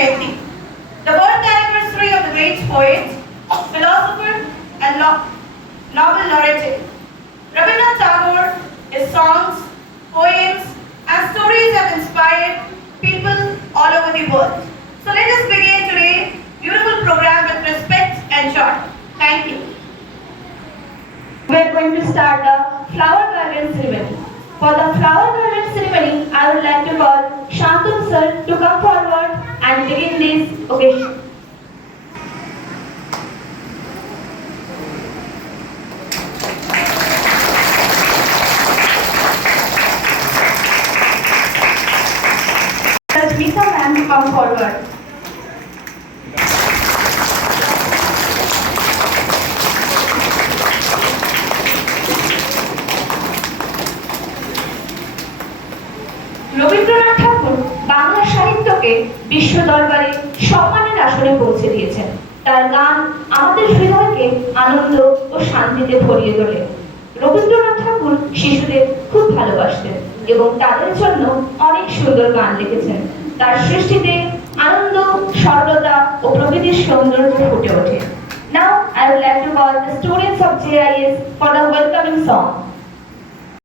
Jayanti, the birth anniversary of the great poet, philosopher, and Nobel laureate. Rabindranath Tagore, his songs, poems, and stories have inspired people all over the world. So let us begin today's beautiful program with respect and joy. Thank you. We are going to start the flower garland ceremony. For the flower garland ceremony, I would like to call Shantam sir to come forward and begin this occasion. Rajmika ma'am to come forward. Rabindranath ঠাকুর বাংলা সাহিত্যকে বিশ্ব দরবারে সম্মানের আসনে পৌঁছে দিয়েছেন। তার গান আমাদের হৃদয়কে আনন্দ ও শান্তিতে ভরিয়ে তোলে। রবীন্দ্রনাথ ঠাকুর শিশুদের খুব ভালোবাসতেন এবং তাদের জন্য অনেক সুন্দর গান লিখেছেন। তার সৃষ্টিতে আনন্দ, সরলতা ও প্রকৃতির সৌন্দর্য ফুটে ওঠে। Now I would like to call the students of JIS for the welcoming song.